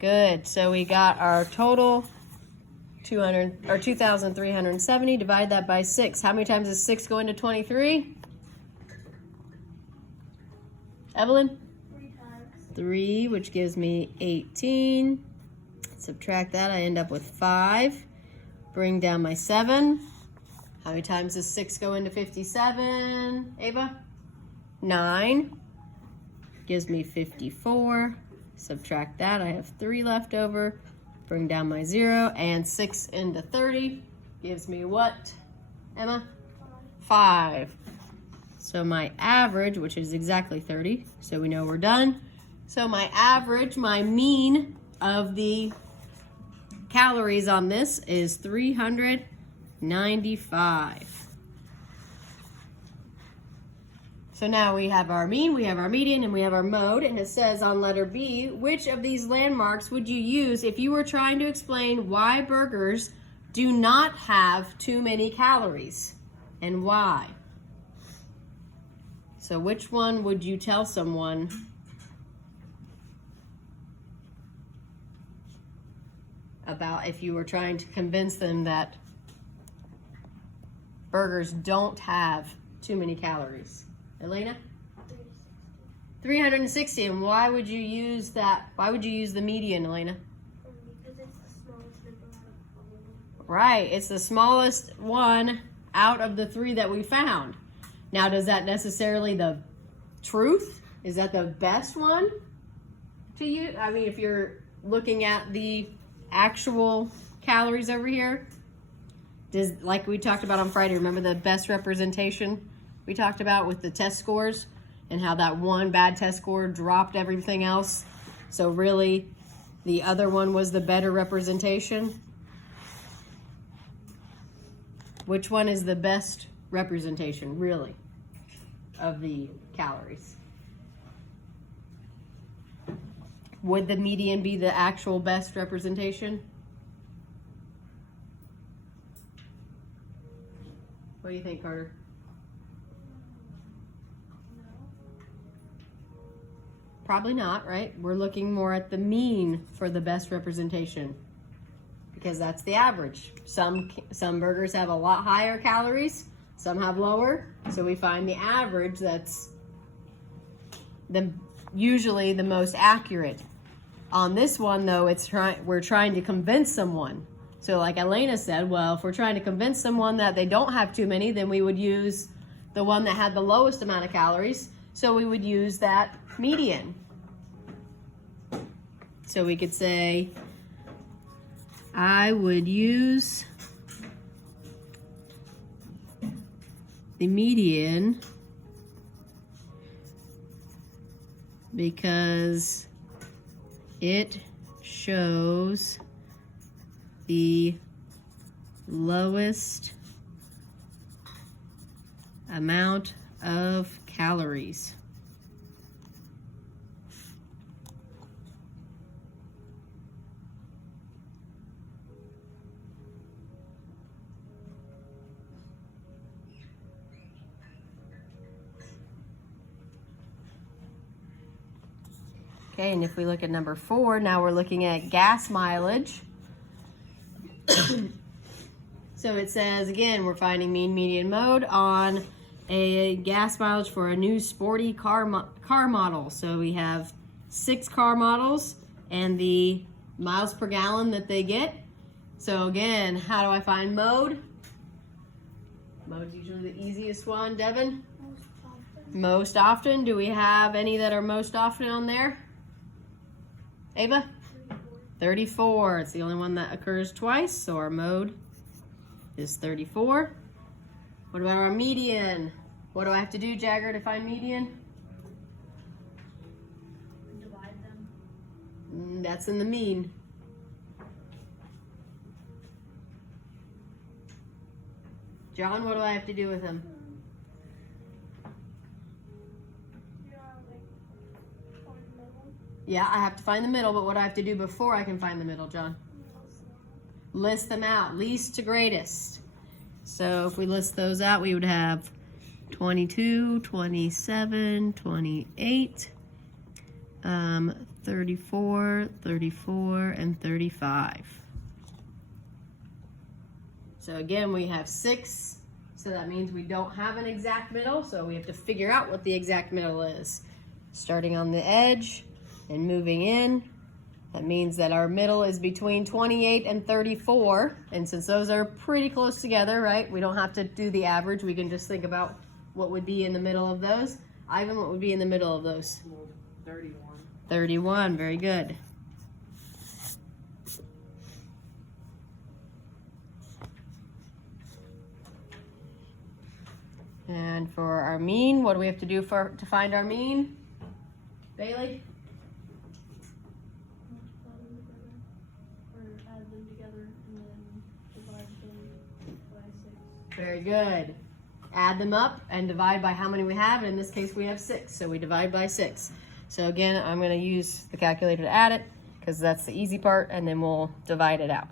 Good. So we got our total 2,370. Divide that by 6. How many times does 6 go into 23? Evelyn? 3 times. 3, which gives me 18. Subtract that, I end up with 5. Bring down my 7. How many times does 6 go into 57, Ava? 9. Gives me 54. Subtract that, I have 3 left over. Bring down my 0, and 6 into 30 gives me what, Emma? 5. So my average, which is exactly 30, so we know we're done. So my average, my mean of the calories on this is 395. So now we have our mean, we have our median, and we have our mode, and it says on letter B, which of these landmarks would you use if you were trying to explain why burgers do not have too many calories, and why? So which one would you tell someone about if you were trying to convince them that burgers don't have too many calories? Elena? 360. And why would you use that? Why would you use the median, Elena? Because it's the smallest number out of all of them. Right, it's the smallest one out of the 3 that we found. Now, does that necessarily the truth? Is that the best one to use? I mean, if you're looking at the actual calories over here, does, like we talked about on Friday, remember the best representation we talked about with the test scores and how that one bad test score dropped everything else? So really, the other one was the better representation. Which one is the best representation, really, of the calories? Would the median be the actual best representation? What do you think, Carter? Probably not, right? We're looking more at the mean for the best representation because that's the average. Some burgers have a lot higher calories, some have lower, so we find the average that's usually the most accurate. On this one, though, we're trying to convince someone. So like Elena said, well, if we're trying to convince someone that they don't have too many, then we would use the one that had the lowest amount of calories. So we would use that median. So we could say, I would use the median because it shows the lowest amount of calories. Okay, and if we look at number 4, now we're looking at gas mileage. So it says, again, we're finding mean, median, mode on a gas mileage for a new sporty car model. So we have 6 car models and the miles per gallon that they get. So again, how do I find mode? Mode's usually the easiest one. Devin? Most often. Do we have any that are most often on there? Ava? 34. It's the only one that occurs twice, so our mode is 34. What about our median? What do I have to do, Jagger, to find median? Divide them. That's in the mean. John, what do I have to do with him? Yeah, I have to find the middle, but what do I have to do before I can find the middle, John? List them out, least to greatest. So if we list those out, we would have 22, 27, 28, 34, 34, and 35. So again, we have 6, so that means we don't have an exact middle, so we have to figure out what the exact middle is. Starting on the edge and moving in, that means that our middle is between 28 and 34, and since those are pretty close together, right, we don't have to do the average, we can just think about what would be in the middle of those. Ivan, what would be in the middle of those? 31. 31, very good. And for our mean, what do we have to do to find our mean? Bailey? Multiply them together, or add them together, and then divide them by 6. Very good. Add them up and divide by how many we have. In this case, we have 6, so we divide by 6. So again, I'm going to use the calculator to add it because that's the easy part, and then we'll divide it out.